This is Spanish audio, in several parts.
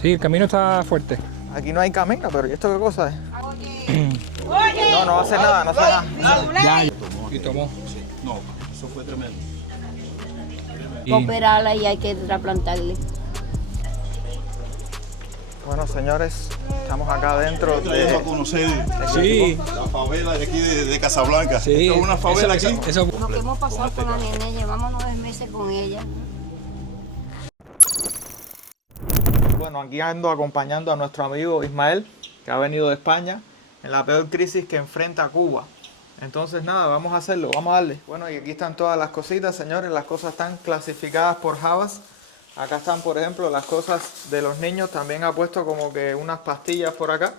Sí, el camino está fuerte. Aquí no hay camino, pero ¿y esto qué cosa es? No, no hace nada, no hace nada. Ya. Y tomó. Sí, no, eso fue tremendo. Y Operarla y hay que trasplantarle. Bueno, señores, estamos acá dentro Vamos a de... conocer sí, la favela de aquí de Casablanca. sí. Esto es una favela Eso- aquí. eso- Lo que hemos pasado con la nena, llevamos 9 meses con ella. Bueno, aquí ando acompañando a nuestro amigo Ismael, que ha venido de España, en la peor crisis que enfrenta Cuba. Entonces, nada, vamos a hacerlo, vamos a darle. Bueno, y aquí están todas las cositas, señores. Las cosas están clasificadas por Havas. Acá están, por ejemplo, las cosas de los niños. También ha puesto como que unas pastillas por acá.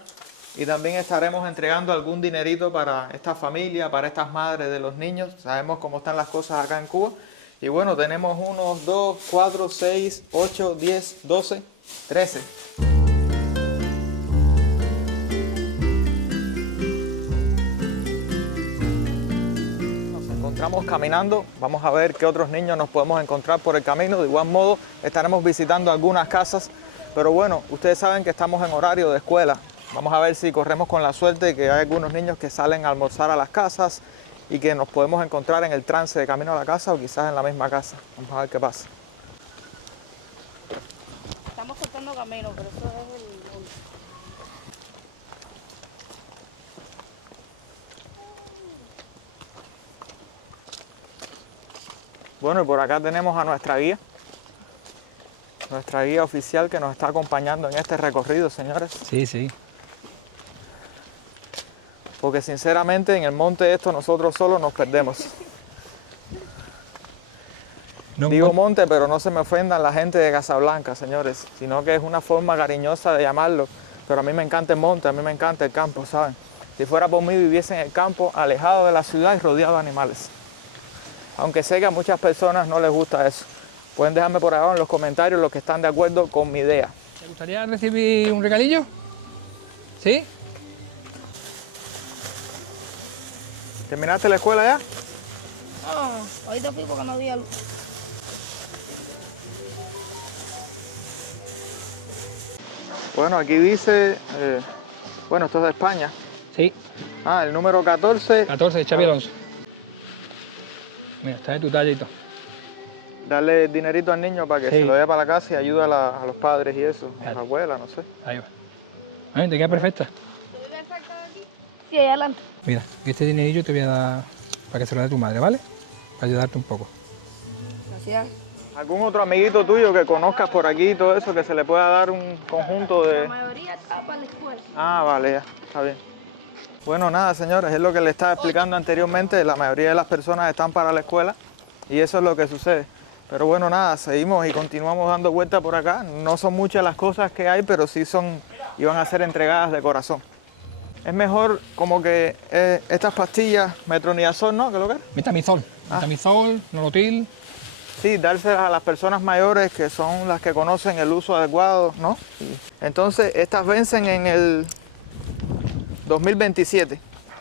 Y también estaremos entregando algún dinerito para esta familia, para estas madres de los niños. Sabemos cómo están las cosas acá en Cuba. Y bueno, tenemos 1, 2, 4, 6, 8, 10, 12, 13. Nos encontramos caminando. Vamos a ver qué otros niños nos podemos encontrar por el camino. De igual modo, estaremos visitando algunas casas. Pero bueno, ustedes saben que estamos en horario de escuela. Vamos a ver si corremos con la suerte de que hay algunos niños que salen a almorzar a las casas y que nos podemos encontrar en el trance de camino a la casa o quizás en la misma casa. Vamos a ver qué pasa. Estamos cortando camino, pero eso es el... Bueno, y por acá tenemos a nuestra guía oficial que nos está acompañando en este recorrido, señores. sí, sí. Porque sinceramente en el monte esto nosotros solos nos perdemos. No, Digo monte, pero no se me ofendan la gente de Casablanca, señores, sino que es una forma cariñosa de llamarlo. Pero a mí me encanta el monte, a mí me encanta el campo, ¿saben? Si fuera por mí viviese en el campo, alejado de la ciudad y rodeado de animales. Aunque sé que a muchas personas no les gusta eso. Pueden dejarme por abajo en los comentarios los que están de acuerdo con mi idea. ¿Te gustaría recibir un regalillo? ¿Sí? ¿Terminaste la escuela ya? No, ahorita fui porque no había luz. Bueno, aquí dice, bueno, esto es de España. Sí. Ah, el número 14, 14, Xavi Alonso. Mira, está de tu talla y todo. darle dinerito al niño para que Sí. se lo lleve para la casa y ayude a los padres y eso, a la Vale. abuela, no sé. Ahí va. Ay, te queda perfecta. Sí, ahí adelante. Mira, este dinerillo te voy a dar para que se lo dé a tu madre, ¿vale? Para ayudarte un poco. Gracias. ¿Algún otro amiguito tuyo que conozcas por aquí y todo eso que se le pueda dar un conjunto de...? La mayoría está para la escuela. Ah, vale, ya, está bien. Bueno, nada, señores, es lo que le estaba explicando anteriormente. La mayoría de las personas están para la escuela y eso es lo que sucede. Pero bueno, nada, seguimos y continuamos dando vueltas por acá. No son muchas las cosas que hay, pero sí son y van a ser entregadas de corazón. Es mejor como que estas pastillas, metronidazol, ¿no? ¿Qué es lo que es? Metamizol. Metamizol, Nolotil. Sí, dárselas a las personas mayores que son las que conocen el uso adecuado, ¿no? Entonces, estas vencen en el 2027.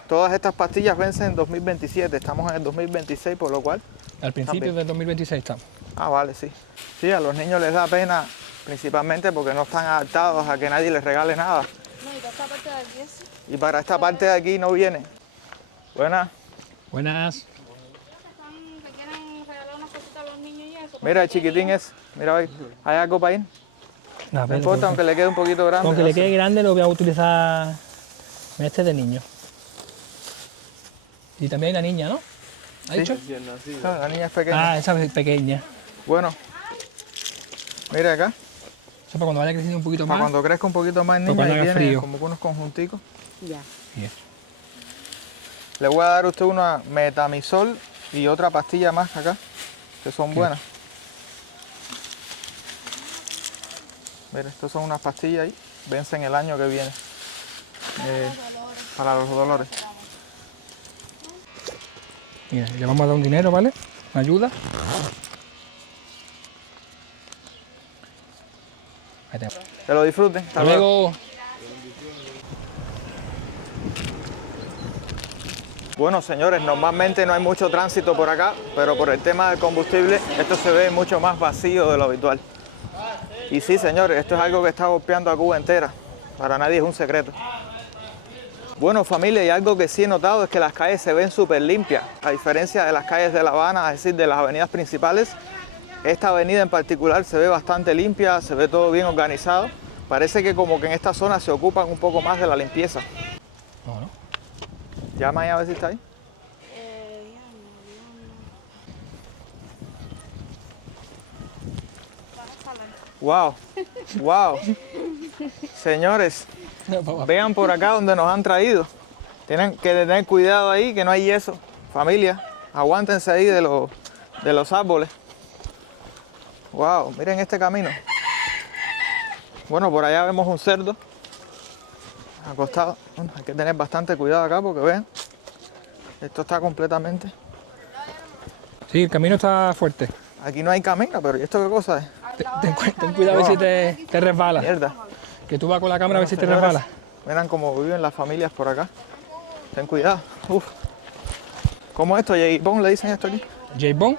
Todas estas pastillas vencen en 2027. Estamos en el 2026, por lo cual... Al principio También. del 2026 estamos. Ah, vale, sí. Sí, a los niños les da pena, principalmente porque no están adaptados a que nadie les regale nada. No, y toda esta parte de aquí es... Y para esta parte de aquí no vienen. Buenas. Buenas. que quieren regalar unas cositas a los niños y eso. Mira, el chiquitín es. Mira, ahí. ¿Hay algo para ir? No, No importa, aunque le quede un poquito grande. Aunque no le sé. quede grande lo voy a utilizar este de niño. Y también hay la niña, ¿no? ¿Ha Sí. dicho? Ah, la niña es pequeña. Ah, esa es pequeña. Bueno. Mira acá. Eso para cuando vaya creciendo un poquito Para más. cuando crezca un poquito más el Para niño, cuando ahí haga viene frío. como que unos conjunticos. Ya. Bien. Le voy a dar a usted una metamizol y otra pastilla más acá, que son buenas. Mira, estas son unas pastillas ahí, vencen el año que viene. Para los dolores. Mira, le vamos a dar un dinero, ¿vale? ¿Me ayuda? Ahí tenemos. Que lo disfruten. Hasta luego. Bueno, señores, normalmente no hay mucho tránsito por acá, pero por el tema del combustible, esto se ve mucho más vacío de lo habitual. Y sí, señores, esto es algo que está golpeando a Cuba entera. Para nadie es un secreto. Bueno, familia, y algo que sí he notado es que las calles se ven súper limpias. A diferencia de las calles de La Habana, es decir, de las avenidas principales, esta avenida en particular se ve bastante limpia, se ve todo bien organizado. Parece que como que en esta zona se ocupan un poco más de la limpieza. No, no. Llama ahí a ver si está ahí. Wow, wow. Señores, No, papá. vean por acá donde nos han traído. Tienen que tener cuidado ahí, que no hay yeso. Familia, aguántense ahí de los árboles. Wow, miren este camino. Bueno, por allá vemos un cerdo acostado. Bueno, hay que tener bastante cuidado acá porque vean, esto está completamente... Sí, el camino está fuerte. Aquí no hay camino, pero ¿y esto qué cosa es? Ten cuidado a ver si te resbalas. Mierda. Que tú vas con la cámara a ver si te Señores, resbalas. miren cómo viven las familias por acá. Ten cuidado. Uf. ¿Cómo es esto? ¿J-Bone le dicen esto aquí? J-Bone.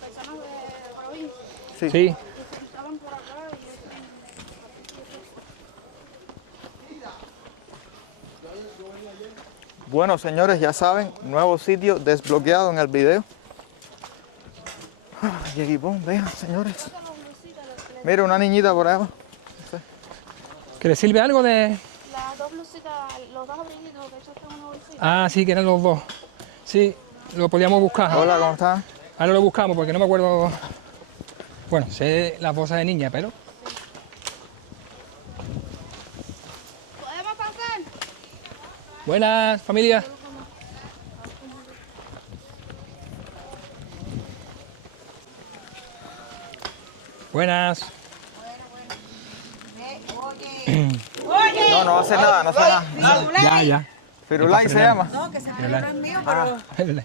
Personas de provincia Sí. Sí. estaban por acá Bueno, señores, ya saben, nuevo sitio desbloqueado en el video. J-Bone, vean, señores. Mira, una niñita por allá. ¿Que le sirve algo de...? las dos blusitas, los dos abriguitos que echaste en una bolsita. Ah, sí, que eran los dos. Sí, lo podíamos buscar. Hola, ¿cómo están? Ahora lo buscamos porque no me acuerdo... Bueno, sé las bolsas de niña, pero... ¿Podemos pasar? Buenas, familia. Buenas. No, no hace nada, no hace nada. Ya, ya. Firulai se llama. No, que se me es mío, pero...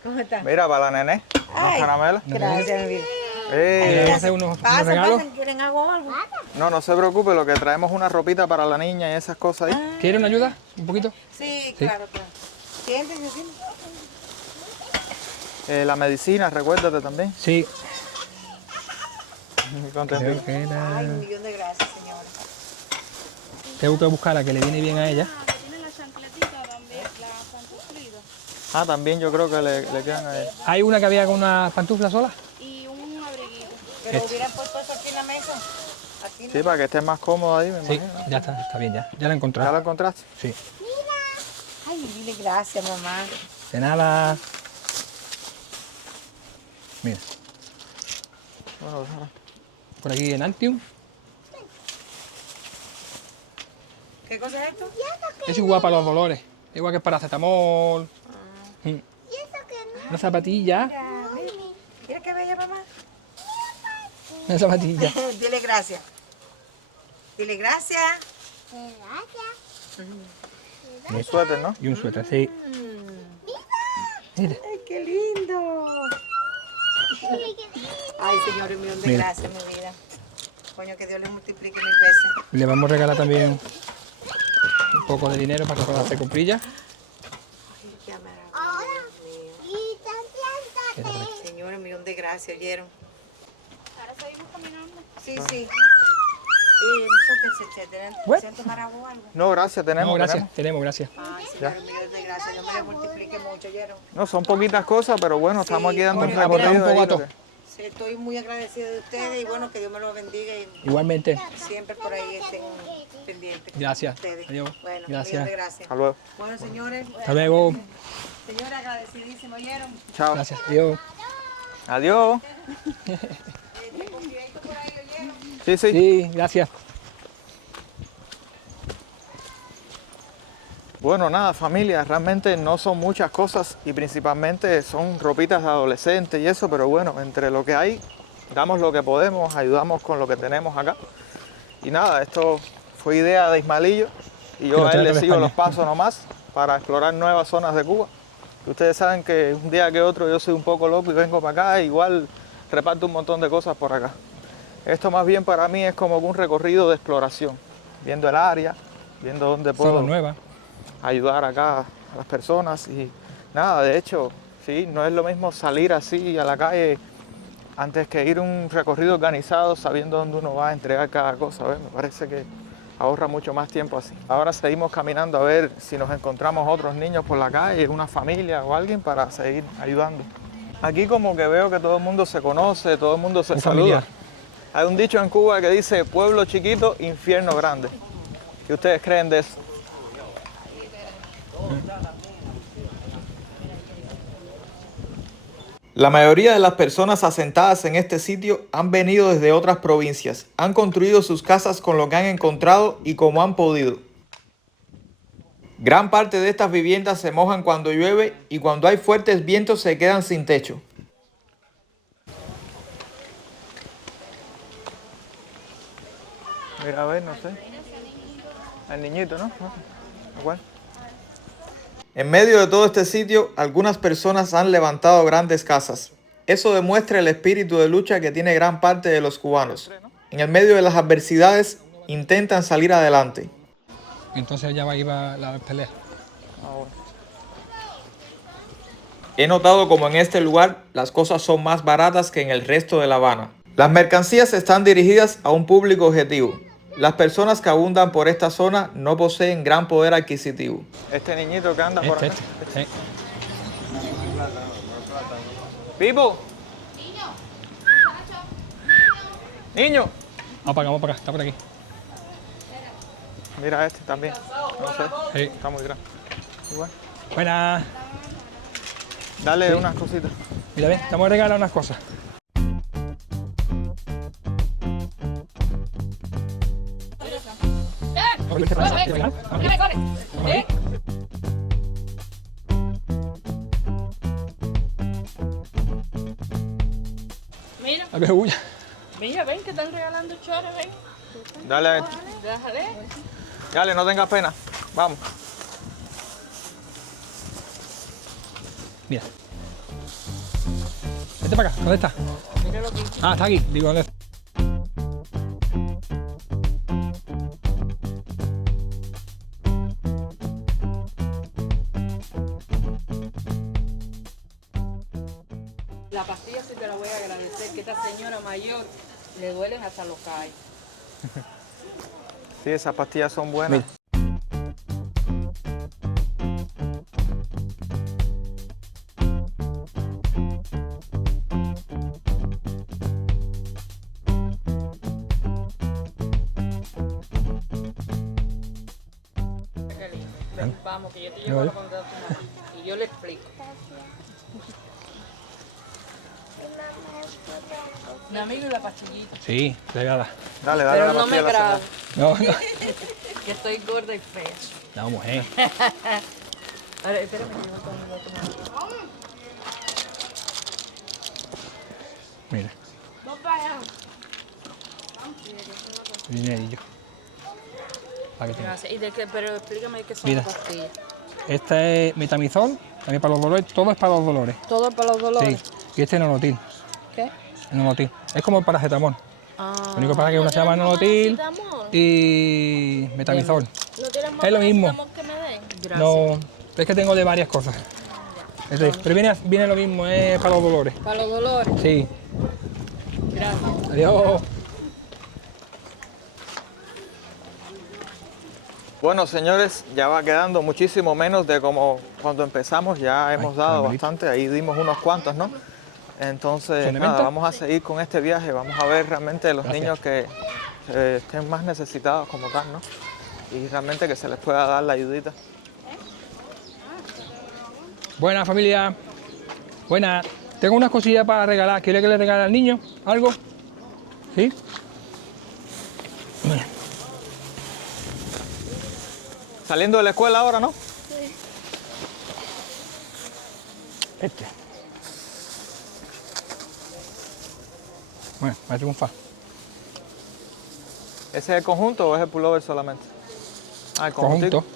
¿Cómo está? Mira, para la nené, unos caramelos. Gracias, mi vida. ¿Quieres hacer unos Pasen, regalos? pasen, ¿quieren agua o algo? No, no se preocupe, lo que traemos es una ropita para la niña y esas cosas ahí. ¿Quiere una ayuda? ¿Un poquito? Sí, claro, claro. Siéntense, siéntense. La medicina, recuérdate también. Sí. Muy contento. Creo que era... Ay, un millón de gracias, señora. Tengo que buscar la que le viene bien a ella. Que tiene la chancletita también, la pantuflita. Ah, también yo creo que le quedan a ella. ¿Hay una que había con una pantufla sola? Y un abriguito. Pero hubieran puesto eso aquí en la mesa. Aquí Sí, para que esté más cómodo ahí, me Sí, imagino. ya está bien ya. Ya la encontré. ¿Ya lo encontraste? Sí. Ay, dile gracias, mamá. De nada. Mira, Bueno, déjala. por aquí en Antium. ¿Qué cosa es esto? Es igual para los dolores. Igual que el paracetamol. Una zapatilla. Mira qué bella, mamá. Una zapatilla. Dile gracias. Dile gracias. Un suéter, ¿no? Y un suéter, sí. Mira. Ay, qué lindo. Ay, señor, un millón de Mira. gracias, mi vida. Coño, que Dios le multiplique 1000 veces. Le vamos a regalar también un poco de dinero para que pueda hacer comprillas. Ay, qué maravilla, Dios mío. Señor, un millón de gracias, ¿oyeron? Ahora seguimos caminando. Sí, sí. ¿Se Bueno. tomar agua o algo? No, gracias, tenemos. No, gracias. tenemos. Tenemos, gracias. Ay, señor, un millón de gracias. Dios me le multiplique mucho, ¿oyeron? No, son poquitas cosas, pero bueno, estamos aquí dando un coño, recorrido. un poco ahí, a lo todo. que- Sí, estoy muy agradecida de ustedes y bueno, que Dios me los bendiga y Igualmente. siempre por ahí estén pendientes. Gracias. Ustedes. Adiós. Bueno, Gracias. un millón de gracias. Hasta luego. Bueno, señores, Hasta luego. señores, agradecidísimo, ¿oyeron? Chao. Gracias. Adiós. Adiós. Sí, sí. Sí, gracias. Bueno, nada, familia, realmente no son muchas cosas y principalmente son ropitas de adolescentes y eso, pero bueno, entre lo que hay, damos lo que podemos, ayudamos con lo que tenemos acá. Y nada, esto fue idea de Ismaelillo y Que yo lo a él traiga le de sigo España. los pasos nomás para explorar nuevas zonas de Cuba. Y ustedes saben que un día que otro yo soy un poco loco y vengo para acá, igual reparto un montón de cosas por acá. Esto más bien para mí es como un recorrido de exploración, viendo el área, viendo dónde puedo Zona nueva. ayudar acá a las personas y nada, de hecho, sí, no es lo mismo salir así a la calle antes que ir un recorrido organizado sabiendo dónde uno va a entregar cada cosa. ¿Ves? Me parece que ahorra mucho más tiempo así. Ahora seguimos caminando a ver si nos encontramos otros niños por la calle, una familia o alguien para seguir ayudando. Aquí como que veo que todo el mundo se conoce, todo el mundo se saluda. Hay un dicho en Cuba que dice, pueblo chiquito, infierno grande. ¿Qué ustedes creen de eso? La mayoría de las personas asentadas en este sitio han venido desde otras provincias. Han construido sus casas con lo que han encontrado y como han podido. Gran parte de estas viviendas se mojan cuando llueve y cuando hay fuertes vientos se quedan sin techo. Mira, a ver, no sé. El niñito, ¿no? Igual. En medio de todo este sitio, algunas personas han levantado grandes casas. Eso demuestra el espíritu de lucha que tiene gran parte de los cubanos. En el medio de las adversidades, intentan salir adelante. Entonces ya iba la pelea. He notado como en este lugar las cosas son más baratas que en el resto de La Habana. Las mercancías están dirigidas a un público objetivo. Las personas que abundan por esta zona no poseen gran poder adquisitivo. Este niñito que anda por acá. Sí. Pipo. Niño. Vamos para acá, está por aquí. Mira este también. No sé. Sí. Está muy grande. Igual. Buenas. Dale Sí. unas cositas. Mira, ven, estamos regalando unas cosas. Mira, A ver, bulla. mira, ven que están regalando chores, ven. Dale a este. Déjale. Dale, no tengas pena. Vamos. Mira. Vete para acá, ¿dónde está? Ah, está aquí. Digo, ¿dónde está? La pastilla sí te la voy a agradecer, que esta señora mayor le duelen hasta los callos. Sí, esas pastillas son buenas. Mira. Ven, vamos, que yo te llevo a la condena y yo le explico. Mi amigo y la pastillita. Sí, regala. Dale, dale Pero la no me pastilla a la grabo, No, no. que estoy gorda y fea. No, mujer. Ahora, espérame, que yo tengo un otro. Mira. Dinerillo. Para que tenga. Gracias. ¿Y de qué? Pero explícame qué son Mira. las pastillas. Esta es metamizol, también para los dolores. Todo es para los dolores. ¿Todo para los dolores? Sí. Y este es Nonotil. ¿Qué? El Nonotil. Es como el paracetamol. Ah. Lo único para que uno se llama Nonotil y metamizol. ¿No tienes más Es lo mismo. paracetamol que me den? Gracias. No, es que tengo de varias cosas. Pero viene lo mismo, es para los dolores. Para los dolores. Sí. Gracias. Adiós. Bueno, señores, ya va quedando muchísimo menos de como cuando empezamos. Ya hemos dado carmelito. bastante, ahí dimos unos cuantos, ¿no? Entonces, ¿Son de nada, menta? vamos a seguir con este viaje. Vamos a ver realmente los Gracias. niños que estén más necesitados como tal, ¿no? Y realmente que se les pueda dar la ayudita. Buena familia. Buena. Tengo unas cosillas para regalar. ¿Quiere que le regale al niño algo? ¿Sí? Mira. Saliendo de la escuela ahora, ¿no? Este. Bueno, va a triunfar. ¿Ese es el conjunto o es el pullover solamente? Ah, el conjuntico. Conjunto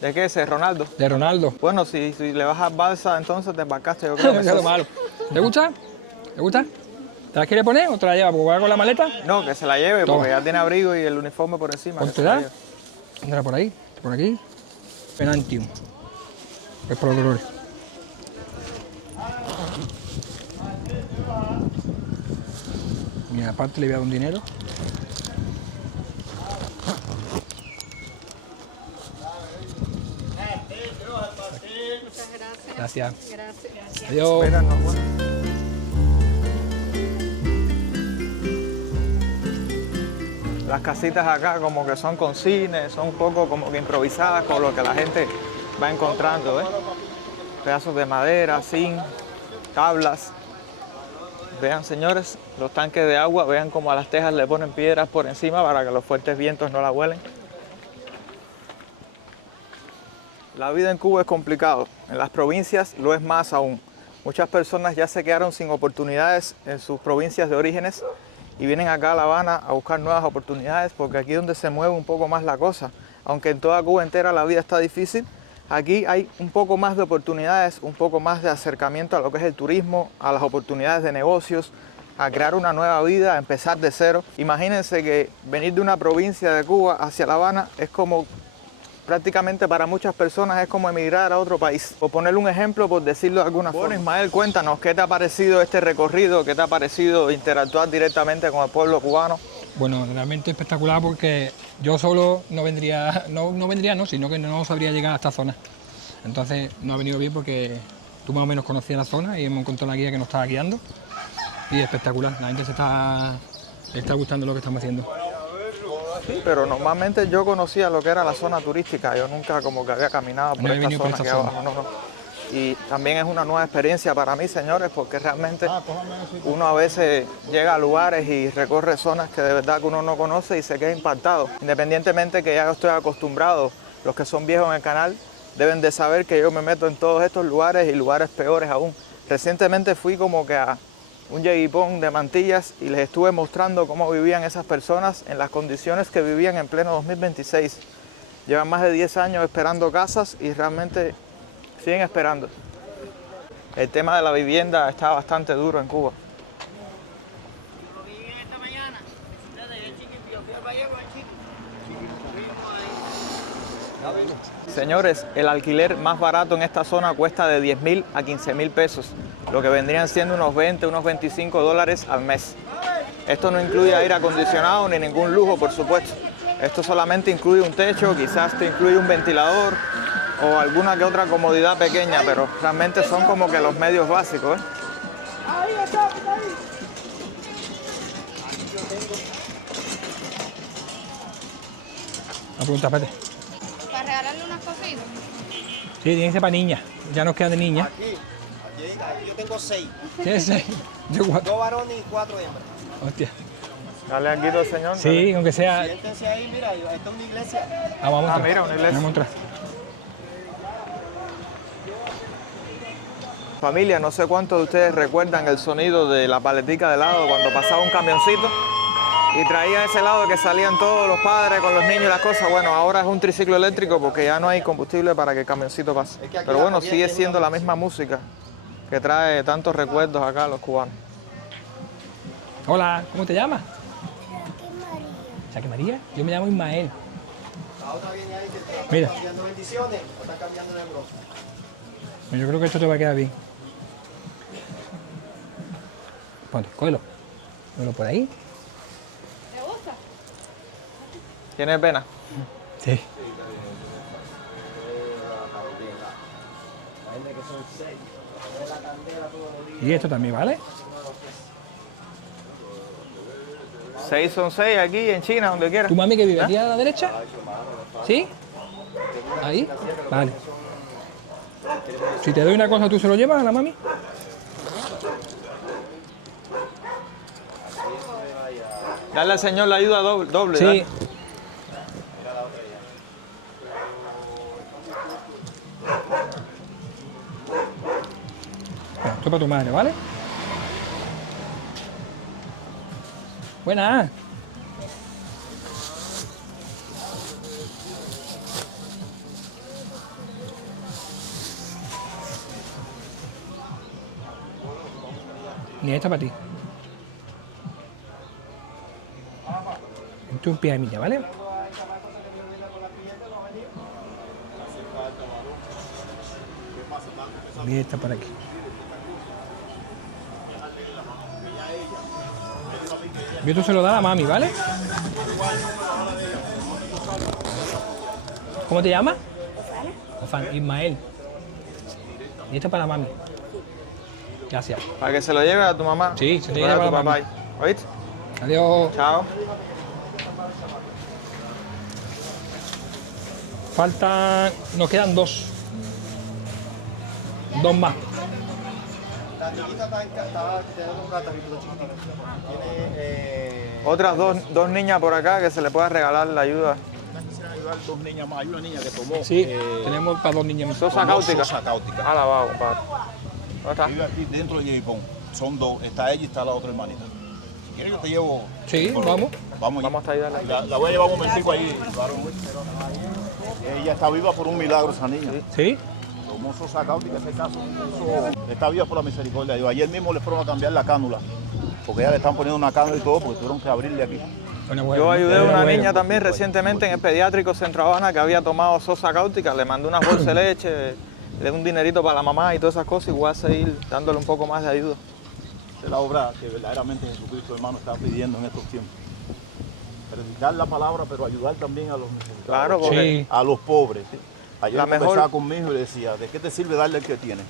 ¿De qué es ese, Ronaldo? de Ronaldo. Bueno, si le vas a balsa, entonces te embarcaste, yo creo que Eso es lo sí. malo. ¿Te gusta? ¿Te gusta? ¿Te la quiere poner o te la lleva? Porque va con la maleta. No, que se la lleve Toma. porque ya tiene abrigo y el uniforme por encima. que se Póntela. la lleve. Mira por ahí, por aquí. Penantium. Es por los dolores. Y aparte le voy a dar un dinero. Muchas gracias. Gracias. Gracias. Adiós. Míranos, bueno. Las casitas acá como que son con cine, son un poco como que improvisadas con lo que la gente va encontrando, ¿eh? Pedazos de madera, zinc, tablas. Vean, señores, los tanques de agua, vean cómo a las tejas le ponen piedras por encima para que los fuertes vientos no la vuelen. La vida en Cuba es complicado, en las provincias lo es más aún. Muchas personas ya se quedaron sin oportunidades en sus provincias de orígenes y vienen acá a La Habana a buscar nuevas oportunidades porque aquí es donde se mueve un poco más la cosa. Aunque en toda Cuba entera la vida está difícil, aquí hay un poco más de oportunidades, un poco más de acercamiento a lo que es el turismo, a las oportunidades de negocios, a crear una nueva vida, a empezar de cero. Imagínense que venir de una provincia de Cuba hacia La Habana es como, prácticamente para muchas personas es como emigrar a otro país. Por ponerle un ejemplo, por decirlo de alguna forma. Bueno, Ismael, cuéntanos, ¿qué te ha parecido este recorrido? ¿Qué te ha parecido interactuar directamente con el pueblo cubano? Bueno, realmente espectacular porque yo solo no vendría, sino que no sabría llegar a esta zona. Entonces nos ha venido bien porque tú más o menos conocías la zona y hemos encontrado una guía que nos estaba guiando y espectacular, la gente le está gustando lo que estamos haciendo. Sí, pero normalmente yo conocía lo que era la zona turística, yo nunca como que había caminado por No he esta venido por zona esta aquí zona. abajo, no. Y también es una nueva experiencia para mí, señores, porque realmente uno a veces llega a lugares y recorre zonas que de verdad que uno no conoce y se queda impactado. Independientemente que ya estoy acostumbrado, los que son viejos en el canal deben de saber que yo me meto en todos estos lugares y lugares peores aún. Recientemente fui como que a un yeguipón de Mantillas y les estuve mostrando cómo vivían esas personas en las condiciones que vivían en pleno 2026. Llevan más de 10 años esperando casas y realmente siguen esperando. El tema de la vivienda está bastante duro en Cuba. Señores, el alquiler más barato en esta zona cuesta de 10.000 a 15.000 pesos, lo que vendrían siendo unos 20, unos 25 dólares al mes. Esto no incluye aire acondicionado ni ningún lujo, por supuesto. Esto solamente incluye un techo, quizás te incluye un ventilador o alguna que otra comodidad pequeña, pero realmente son como que los medios básicos, ¿eh? Una pregunta, espérate. ¿Para regalarle unas cositas? Sí, tiene que ser para niñas, ya nos queda de niñas. Aquí yo tengo 6. ¿Tienes 6? Yo 4. 2 varones y 4 hembras. Hostia. Dale aquí al señor. Sí, aunque sea... Siéntense ahí, mira, esto es una iglesia. Vamos a entrar. mira, una iglesia. Vamos a entrar. Familia, no sé cuántos de ustedes recuerdan el sonido de la paletica de helado cuando pasaba un camioncito y traía ese helado que salían todos los padres con los niños y las cosas. Bueno, ahora es un triciclo eléctrico porque ya no hay combustible para que el camioncito pase. Pero bueno, sigue siendo la misma música que trae tantos recuerdos acá a los cubanos. Hola, ¿cómo te llamas? ¿Saque María? Yo me llamo Ismael. La otra viene ahí que está Mira. cambiando bendiciones o está cambiando de bro. Yo creo que esto te va a quedar bien. Ponte, cógelo. Cógelo por ahí. ¿Te gusta? ¿Tienes pena? Sí. Y esto también, ¿vale? 6 son 6 aquí en China, donde quieras. ¿Tu mami que vive aquí a la derecha? ¿Sí? ¿Ahí? Vale. Si te doy una cosa, ¿tú se lo llevas a la mami? Dale al señor la ayuda doble. Sí. dale. Bueno, esto es para tu madre, ¿vale? Buena. Ni esta para ti. Esto es un pijamilla, ¿vale? Y esta para aquí. Yo tú se lo das a la mami, ¿vale? ¿Cómo te llamas? Ofan, Ismael. Y esto para la mami. Gracias. Para que se lo lleve a tu mamá. Sí, se te Para lleva tu a la papá. mami. ¿Oíste? Adiós. Chao. Faltan... Nos quedan dos. Dos más. La niñita está encantada, tenemos un gatito chiquitito. Tiene, Otras dos niñas por acá que se le pueda regalar la ayuda. Quisieran ayudar dos niñas más. Hay una niña que tomó Sí, tenemos para dos niñas más. Sosa cáustica. sosa cáustica. Alabado, compadre. ¿Dónde está? Vive aquí dentro de Yepón. Son dos. Está ella y está la otra hermanita. Si quieres yo te llevo. Sí, vamos. Vamos, Vamos hasta ayudarla. La voy a llevar un momentico ahí. varón. Ella está viva por un milagro, esa niña. Sí. Tomó sosa cáustica ese caso. Está viva por la misericordia de Dios. Ayer mismo le fueron a cambiar la cánula. Porque ya le están poniendo una cánula y todo, porque tuvieron que abrirle aquí. Yo ayudé a una niña también recientemente en el pediátrico Centro Habana que había tomado sosa cáustica. Le mandé unas bolsas de leche, le di un dinerito para la mamá y todas esas cosas y voy a seguir dándole un poco más de ayuda. Esa es la obra que verdaderamente Jesucristo, hermano, está pidiendo en estos tiempos. Predicar la palabra, pero ayudar también a los necesitados. Claro, porque Sí. A los pobres. Ayer La conversaba mejor- conmigo y le decía, ¿de qué te sirve darle al que tiene?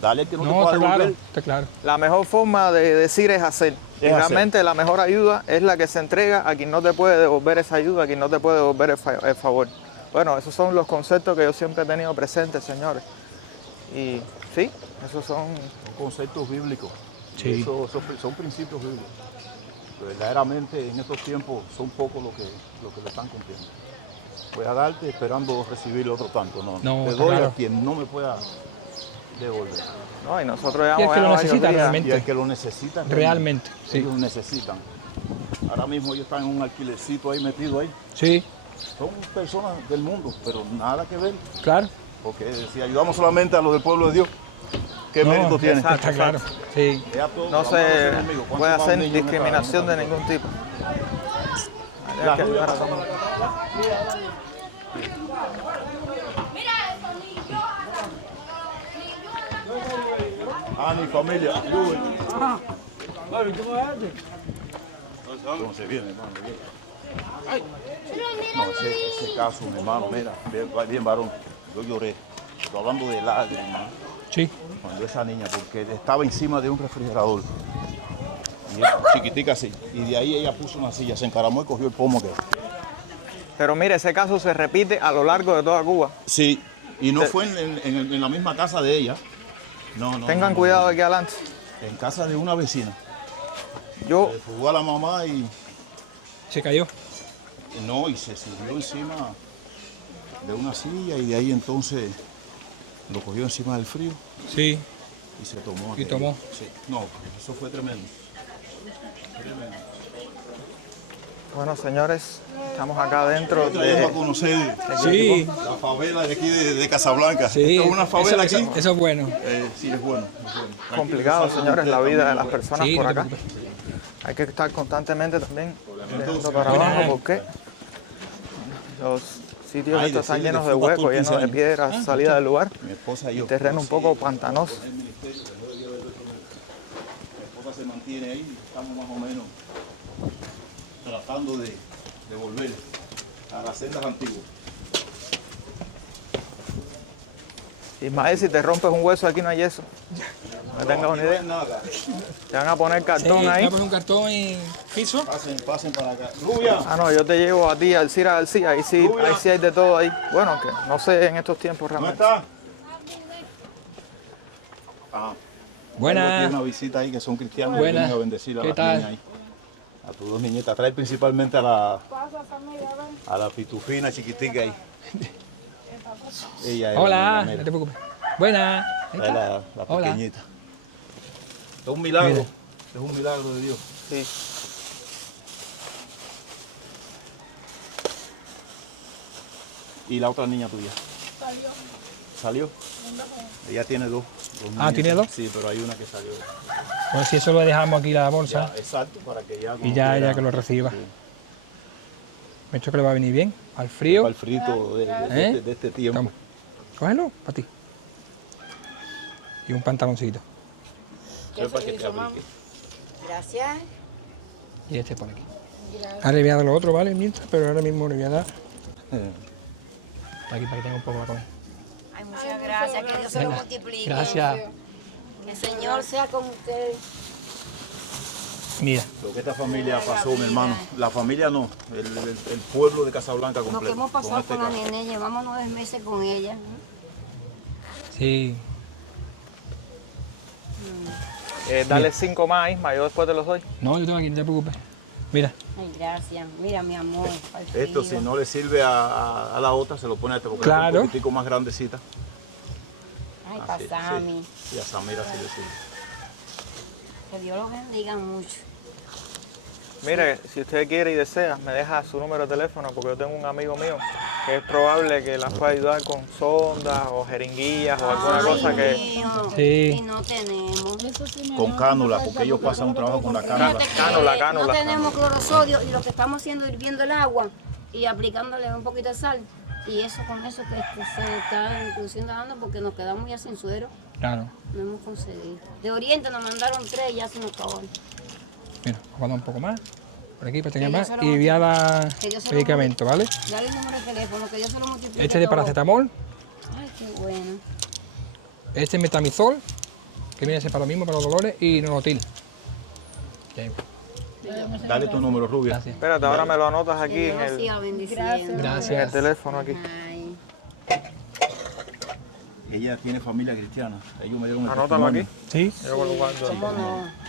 Dale al que no, te No, pueda está claro. devolver. Está claro. la mejor forma de decir es hacer. Y Es hacer. realmente la mejor ayuda es la que se entrega a quien no te puede devolver esa ayuda, a quien no te puede devolver el favor. Bueno, esos son los conceptos que yo siempre he tenido presentes, señores. Y sí, esos son... Son conceptos bíblicos. Sí. Eso son principios bíblicos. Que verdaderamente en estos tiempos son pocos los que le están cumpliendo. Voy a darte esperando recibir otro tanto. No, No, te está doy claro. a quien no me pueda devolver. No, y nosotros Y el llevamos que lo ya varios necesita días. realmente. Y el que lo necesita. Realmente, sí. Ellos necesitan. Ahora mismo ellos están en un alquilercito ahí metido ahí. Sí, Son personas del mundo, pero nada que ver. claro. Porque si ayudamos solamente a los del pueblo de Dios, ¿qué No, mérito tiene? exacto. Está claro. Sí. Ya todos, No la mano se del enemigo. ¿Cuántos puede más hacer niños en esta- discriminación de en esta- ningún tipo. Hay La que Julia. ayudar a todo el mundo. Ah, mi familia. ¿Cómo se viene, hermano? No, ese caso, mi hermano, mira, bien varón, yo lloré. Estoy hablando de lágrimas, Sí. cuando esa niña, porque estaba encima de un refrigerador. Y chiquitica así. Y de ahí ella puso una silla, se encaramó y cogió el pomo que... Pero mire, ese caso se repite a lo largo de toda Cuba. Sí, y no fue en la misma casa de ella. No. Tengan no, cuidado no. aquí adelante. En casa de una vecina. Yo, Le jugó a la mamá y Se cayó. no, y se subió encima de una silla y de ahí entonces lo cogió encima del frío Sí. y se tomó. Y aquello. tomó. Sí, no, eso fue tremendo. Tremendo. bueno, señores, estamos acá dentro Traímos a de... conocer Sí. la favela de aquí de Casablanca. Sí. Esto es una favela eso, aquí. Eso es bueno. Sí, es bueno. Es bueno. complicado, Tranquilo, señores, la vida de las también, personas Sí, por no te acá. preocupes. Hay que estar constantemente también mirando Entonces, para buena- abajo porque los sitios Ay, estos están decirle llenos que de fue huecos, pastor llenos de 15 años. piedras, salida del lugar, Mi esposa y y yo. terreno un poco pantanoso. El ministerio, mi esposa se mantiene ahí y estamos más o menos tratando de volver a las sendas antiguas. Ismael, si te rompes un hueso aquí no hay yeso. No tengas una Aquí no hay idea. nada. Te van a poner cartón Sí, ahí. dame un cartón y piso. Pasen para acá. Rubia, Ah, no, yo te llevo a ti, Alcira García, ahí sí hay de todo ahí. Bueno, que no sé en estos tiempos ¿no realmente. está? Ah, tengo aquí Buenas. una visita ahí que son cristianos y Buenas. vienen a bendecir a ¿Qué las tal? niñas ahí. A tus dos niñitas. Trae principalmente a la pitufina chiquitica ahí. Ella es Hola, la no mera. te preocupes. Buenas. Ahí Trae está. la Hola. pequeñita. Es un milagro. Mira. Es un milagro de Dios. Sí. ¿Y la otra niña tuya? ¿Salió? Ella tiene dos niñas. ¿tiene dos? Sí, pero hay una que salió. Pues si eso lo dejamos aquí la bolsa Ya, exacto, para que ya... y ya ella que lo reciba. Sí. Me he hecho que le va a venir bien. Al frío. Para el frito de este tiempo. Toma. Cógelo para ti. Y un pantaloncito. Sepa que te abrigue. Gracias. Y este por aquí. Ahora le voy a dar lo otro, ¿vale? Mientras, pero ahora mismo le voy a dar para que tenga un poco para comer. Ay, muchas gracias, que Dios se lo Venga, multiplique. gracias. Que el Señor sea con ustedes. Mira, Lo que esta familia pasó, mi hermano. La familia no, el pueblo de Casablanca Lo completo. que hemos pasado este con la caso. nene, llevamos 9 meses con ella. sí. Dale 5 más, Isma, yo después te los doy. No, yo tengo aquí, no te preocupes. Mira, Ay, gracias. Mira, mi amor. al Esto, frío. si no le sirve a la otra, se lo pone a este porque Claro. es un poquitico más grandecita. Ay, Así, pasami. sí. Y a Samira sí le sirve. Que Dios los bendiga mucho. Mire, si usted quiere y desea, me deja su número de teléfono porque yo tengo un amigo mío que es probable que la pueda ayudar con sondas o jeringuillas o alguna Ay, cosa que... mío. Sí. Y no tenemos. Con cánula, porque ellos pasan un trabajo con la cánula. Fíjate que Cánula. No tenemos clorosodio y lo que estamos haciendo es hirviendo el agua y aplicándole un poquito de sal. Y eso con eso que se está introduciendo dando porque nos quedamos ya sin suero. claro. No hemos conseguido. De Oriente nos mandaron 3 y ya se nos acabaron. Mira, voy a dar un poco más. Por aquí para tener Que Dios más. se lo Y voy a dar Que Dios se lo medicamento, ¿vale? Dale el número de teléfono, que Dios se lo multiplique. Este de todo. paracetamol, Ay, qué bueno. este metamizol, que viene a ser para lo mismo, para los dolores, y Nonotil. Ya, Dale tu número, Rubia. gracias. Espérate, ahora me lo anotas Que aquí Dios en los el siga bendiciendo. Gracias. teléfono aquí. Ay, Ella tiene familia cristiana. Ellos me dieron el Anótalo testimonio. aquí. Sí, Yo lo guardo. ¿cómo no?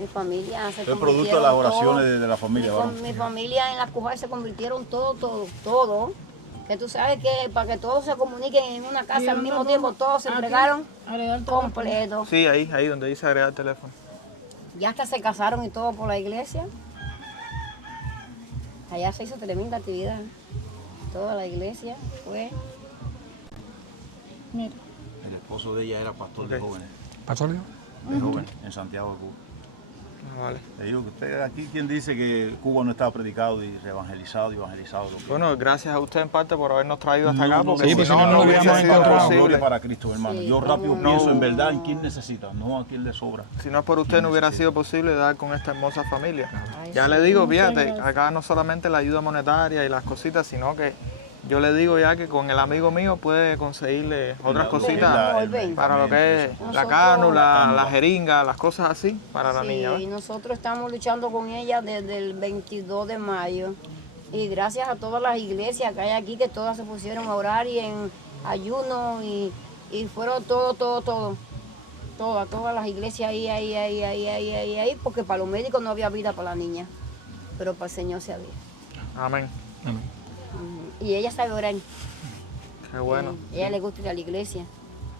Mi familia se Es producto de las oraciones de la familia, ¿verdad? Mi familia en la Cujal se convirtieron todo. Que tú sabes que para que todos se comuniquen en una casa al mismo tiempo, todos se entregaron completo. Sí, ahí donde dice agregar teléfono. Ya hasta se casaron y todo por la iglesia. Allá se hizo tremenda actividad. Toda la iglesia fue. El esposo de ella era pastor de jóvenes. pasó. De jóvenes en Santiago de Cuba. Vale. Le digo que usted, aquí quien dice que Cuba no estaba predicado y evangelizado. Bueno, gracias a usted en parte por habernos traído hasta acá, porque sí, si pues no, si no, no lo hubiese hubiéramos sido encontrado. Gloria posible. para Cristo, hermano. Sí, Yo rápido no. pienso en verdad en quién necesita, no a quién le sobra. Si no es por usted, no hubiera sido posible dar con esta hermosa familia. Ay, Ya sí. le digo, fíjate, acá no solamente la ayuda monetaria y las cositas, sino que yo le digo ya que con el amigo mío puede conseguirle otras cositas para lo que es la Nosotros- cánula, la jeringa, las cosas así para la Sí, niña. ¿ves? y nosotros estamos luchando con ella desde el 22 de mayo. Y gracias a todas las iglesias que hay aquí, que todas se pusieron a orar y en ayuno y fueron todas las iglesias ahí, porque para los médicos no había vida para la niña, pero para el Señor se había. Amén. Amén. Y ella sabe orar. Qué bueno. Ella le gusta ir a la iglesia.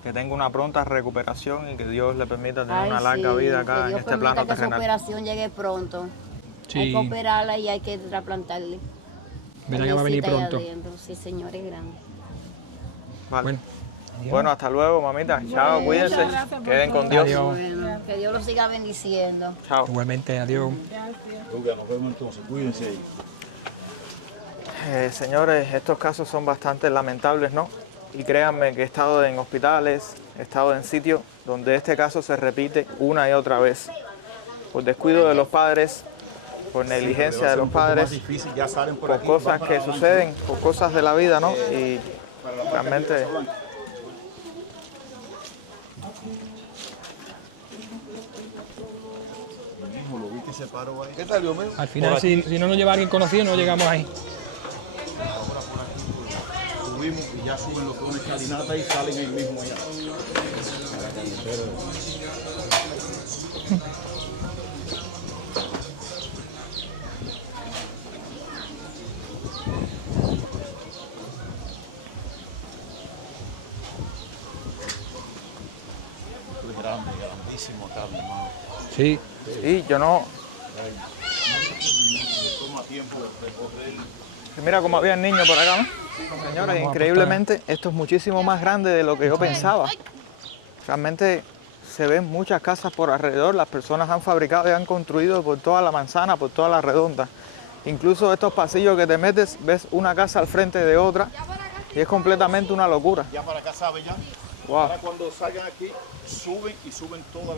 Que tenga una pronta recuperación y que Dios le permita tener Ay, una larga sí, vida que acá en Dios este permita plano que esa terrenal. operación llegue pronto. Sí. Hay que operarla y hay que trasplantarle. Verá que va a venir Necesita ahí pronto. adentro. Sí, Señor, es grande. Vale. Bueno, Bueno, hasta luego, mamita. Chao, cuídense. Queden con Dios. Adiós. Bueno, que Dios los siga bendiciendo. Chao. igualmente, adiós. Rubia, nos vemos entonces, cuídense ahí. Señores, estos casos son bastante lamentables, ¿no? Y créanme que he estado en hospitales, he estado en sitios donde este caso se repite una y otra vez. Por descuido de los padres, por negligencia de los padres, Difícil, ya salen por por aquí, cosas van para que adelante. suceden, por cosas de la vida, ¿no? Y realmente Lo vi que se paró ahí. Al final, si no nos lleva alguien conocido, no llegamos ahí. Subimos y ya suben los dones calinata y salen ahí mismo allá. Esto es grande, grandísimo acá, mi hermano. Sí, sí, yo no... Toma tiempo recorrer. Mira cómo había niños por acá, ¿no? Señores, Vamos a increíblemente esto es muchísimo más grande de lo que yo pensaba. Realmente se ven muchas casas por alrededor, las personas han fabricado y han construido por toda la manzana, por toda la redonda. Incluso estos pasillos que te metes, ves una casa al frente de otra y es completamente una locura. Ya para acá, ¿sabe ya? Wow. Ahora cuando salgan aquí, suben y suben toda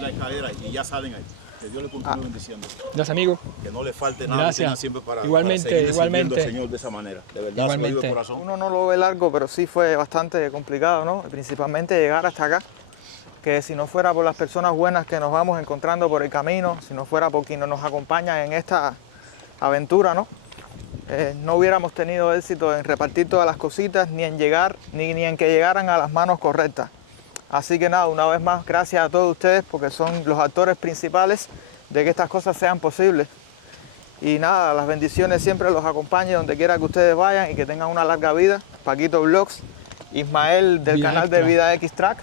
la escalera y ya salen ahí. Que Dios le continúe bendiciendo. Gracias, amigo. Que no le falte nada. Gracias. Que tenga siempre para Igualmente, para seguir igualmente. sirviendo al Señor de esa manera. De verdad, se lo digo Igualmente. de corazón. Uno no lo ve largo, pero sí fue bastante complicado, ¿no? Principalmente llegar hasta acá. Que si no fuera por las personas buenas que nos vamos encontrando por el camino, si no fuera por quienes nos acompañan en esta aventura, ¿no? No hubiéramos tenido éxito en repartir todas las cositas, ni en llegar, ni en que llegaran a las manos correctas. Así que nada, una vez más, gracias a todos ustedes porque son los actores principales de que estas cosas sean posibles. Y nada, las bendiciones siempre los acompañen donde quiera que ustedes vayan y que tengan una larga vida. Paquito Vlogs, Ismael del Vida canal Extra. de Vida X Track,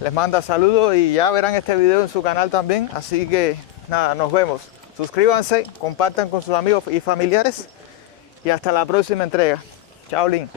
les manda saludos y ya verán este video en su canal también. Así que nada, nos vemos. Suscríbanse, compartan con sus amigos y familiares y hasta la próxima entrega. Chao, Lin.